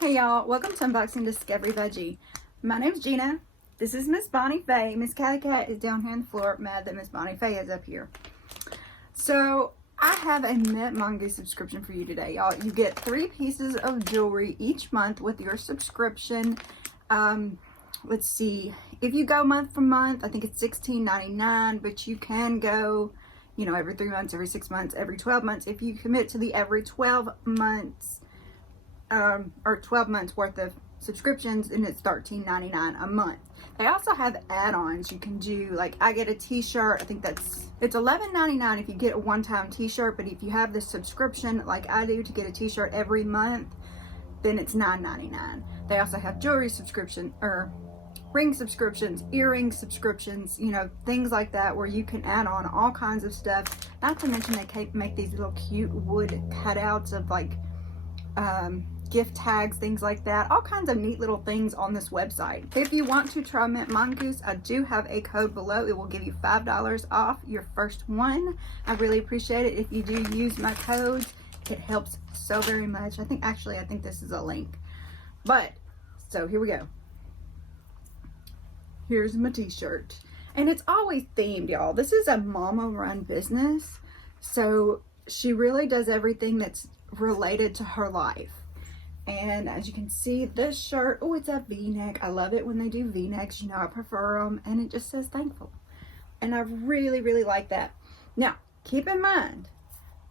Hey y'all, welcome to Unboxing Discovery by G. My name's Gina. This is Miss Bonnie Faye. Miss Cali Cat is down here on the floor, mad that Miss Bonnie Faye is up here. So I have a MintMONGOOSE subscription for you today, y'all. You get 3 pieces of jewelry each month with your subscription. Let's see, if you go month for month, I think it's $16.99, but you can go, you know, every 3 months, every 6 months, every 12 months. If you commit to the every 12 months, or 12 months worth of subscriptions, and it's $13.99 a month. They also have add-ons you can do, like I get a t-shirt. I think it's $11.99 if you get a one-time t-shirt, but if you have the subscription like I do to get a t-shirt every month, then it's $9.99. They also have jewelry subscription, or ring subscriptions, earring subscriptions, you know, things like that, where you can add on all kinds of stuff. Not to mention they make these little cute wood cutouts of like gift tags, things like that, all kinds of neat little things on this website. If you want to try MintMONGOOSE, I do have a code below. It will give you $5 off your first one. I really appreciate it if you do use my code. It helps so very much. I think this is a link. But so here we go. Here's my t-shirt, and it's always themed, y'all. This is a mama run business, so she really does everything that's related to her life. And as you can see, this shirt, oh, it's a v-neck. I love it when they do v-necks, you know, I prefer them, and it just says thankful, and I really like that. Now keep in mind,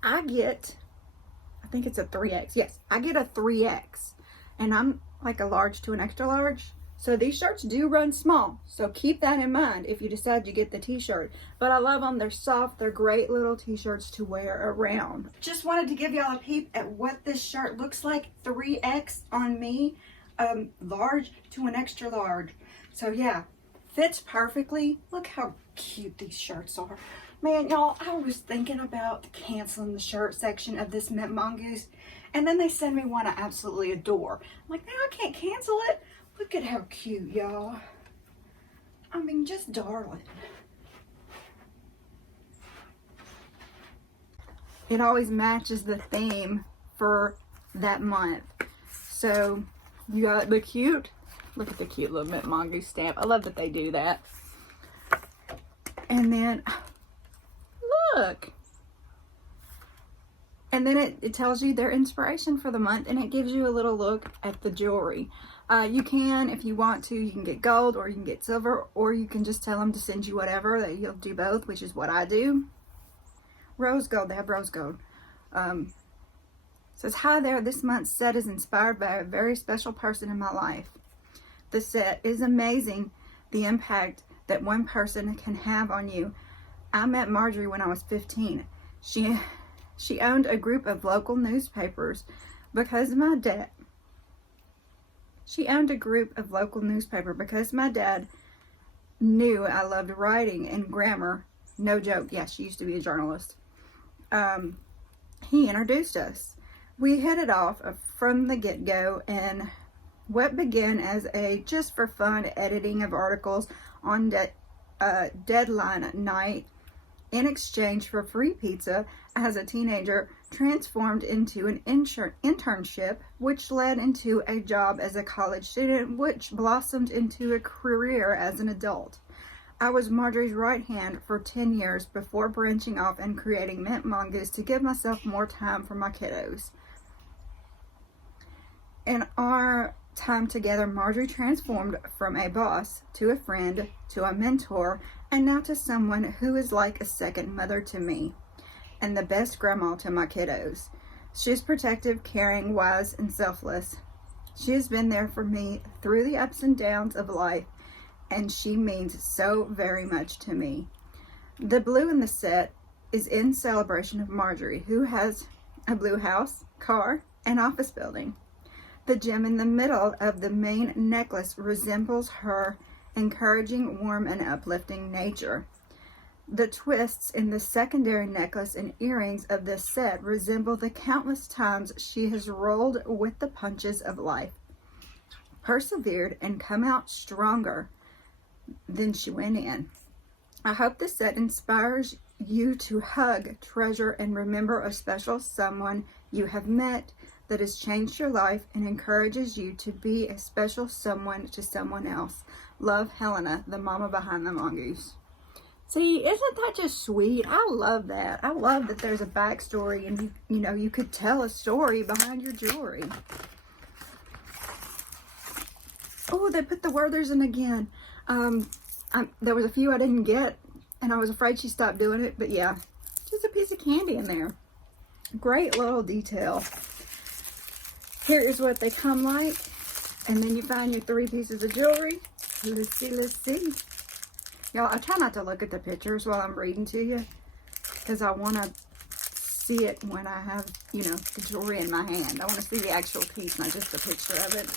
I think it's a 3X. Yes, I get a 3X, and I'm like a large to an extra large. So these shirts do run small, so keep that in mind if you decide to get the t-shirt. But I love them. They're soft. They're great little t-shirts to wear around. Just wanted to give y'all a peep at what this shirt looks like. 3X on me, large to an extra large. So yeah, fits perfectly. Look how cute these shirts are. Man, y'all, I was thinking about canceling the shirt section of this MintMONGOOSE, and then they send me one I absolutely adore. I'm like, now I can't cancel it. Look at how cute, y'all. I mean, just darling. It always matches the theme for that month. So you got the cute, look at the cute little MintMONGOOSE stamp. I love that they do that. And then, look. And then it tells you their inspiration for the month, and it gives you a little look at the jewelry. You can, if you want to, you can get gold, or you can get silver, or you can just tell them to send you whatever. That you'll do both, which is what I do. Rose gold, they have rose gold. Says, hi there, this month's set is inspired by a very special person in my life. The set is amazing, the impact that one person can have on you. I met Marjorie when I was 15. She owned a group of local newspapers because my dad knew I loved writing and grammar. No joke. Yeah, she used to be a journalist. He introduced us. We hit it off from the get-go, and what began as a just for fun editing of articles on deadline night in exchange for free pizza as a teenager transformed into an internship, which led into a job as a college student, which blossomed into a career as an adult. I was Marjorie's right hand for 10 years before branching off and creating MintMONGOOSE to give myself more time for my kiddos. In our time together, Marjorie transformed from a boss to a friend to a mentor, and now to someone who is like a second mother to me and the best grandma to my kiddos. She's protective, caring, wise, and selfless. She has been there for me through the ups and downs of life, and she means so very much to me. The blue in the set is in celebration of Marjorie, who has a blue house, car, and office building. The gem in the middle of the main necklace resembles her encouraging, warm, and uplifting nature. The twists in the secondary necklace and earrings of this set resemble the countless times she has rolled with the punches of life, persevered, and come out stronger than she went in. I hope this set inspires you to hug, treasure, and remember a special someone you have met, that has changed your life and encourages you to be a special someone to someone else. Love, Helena, the mama behind the mongoose. See, isn't that just sweet? I love that. I love that there's a backstory and you could tell a story behind your jewelry. Oh, they put the Werthers in again. There was a few I didn't get, and I was afraid she stopped doing it, but yeah, just a piece of candy in there. Great little detail. Here is what they come like, and then you find your 3 pieces of jewelry. Let's see. Y'all, I try not to look at the pictures while I'm reading to you, because I want to see it when I have, the jewelry in my hand. I want to see the actual piece, not just a picture of it.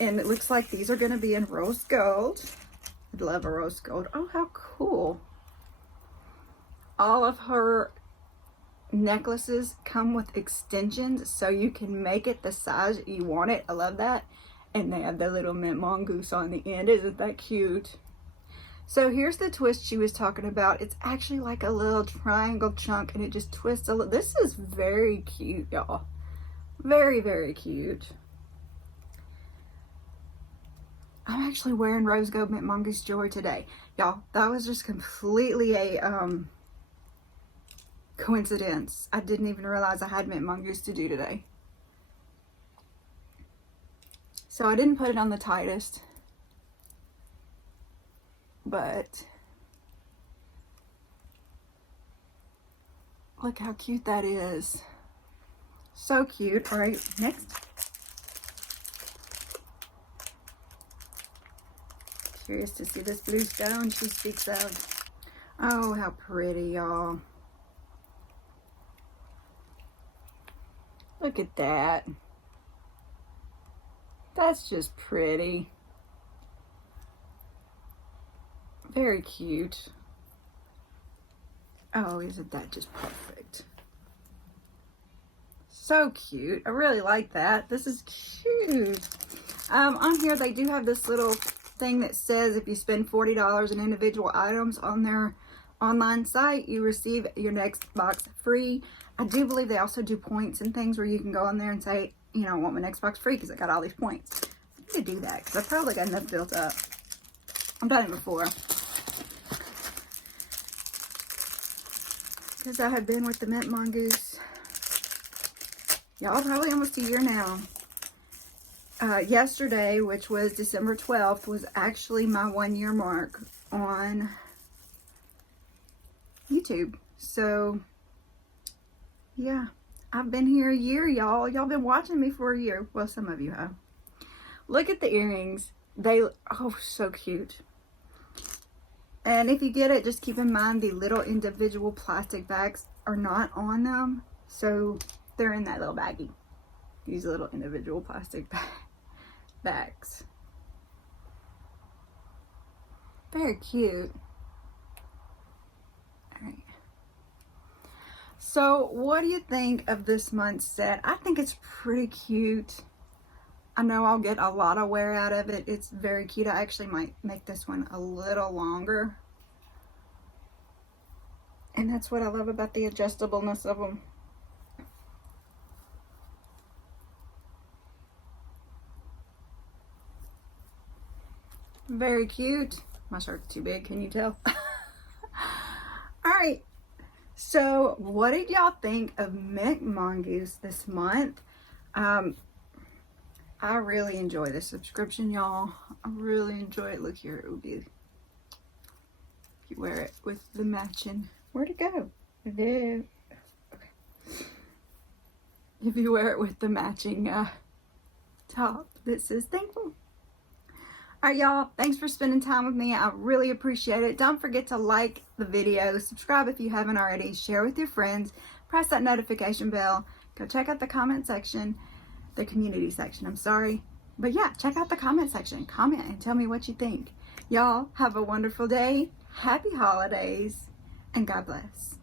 And it looks like these are going to be in rose gold. I'd love a rose gold. Oh, how cool. All of her necklaces come with extensions, so you can make it the size you want it. I love that. And they have the little mint mongoose on the end. Isn't that cute? So here's the twist she was talking about. It's actually like a little triangle chunk, and it just twists a little. This is very cute, y'all. Very, very cute. I'm actually wearing rose gold mint mongoose jewelry today. Y'all, that was just completely a coincidence. I didn't even realize I had mint mongoose to do today. So I didn't put it on the tightest, but look how cute that is. So cute. All right, next. Curious to see this blue stone she speaks of. Oh, how pretty, y'all. Look at that. That's just pretty. Very cute. Oh, isn't that just perfect? So cute. I really like that. This is cute. On here, they do have this little thing that says if you spend $40 in individual items on their online site, you receive your next box free. I do believe they also do points and things where you can go on there and say, I want my next box free because I got all these points. I need to do that because I probably got enough built up. I've done it before. Because I have been with the Mint Mongoose, y'all, probably almost a year now. Yesterday, which was December 12th, was actually my 1-year mark on YouTube. So, yeah, I've been here a year, y'all. Y'all been watching me for a year. Well, some of you have. Look at the earrings. Oh, so cute. And if you get it, just keep in mind the little individual plastic bags are not on them. So, they're in that little baggie. These little individual plastic bags. Very cute. Alright. So, what do you think of this month's set? I think it's pretty cute. I know I'll get a lot of wear out of it. It's very cute. I actually might make this one a little longer. And that's what I love about the adjustableness of them. Very cute. My shirt's too big, can you tell? Alright, so what did y'all think of Mint Mongoose this month? I really enjoy this subscription, y'all. I really enjoy it. Look here, it would be if you wear it with the matching. Where'd it go? There. Okay. If you wear it with the matching top that says thankful. Alright, y'all, thanks for spending time with me. I really appreciate it. Don't forget to like the video, subscribe if you haven't already, share with your friends, press that notification bell, go check out the comment section, the community section, I'm sorry. But yeah, check out the comment section, comment and tell me what you think. Y'all, have a wonderful day, happy holidays, and God bless.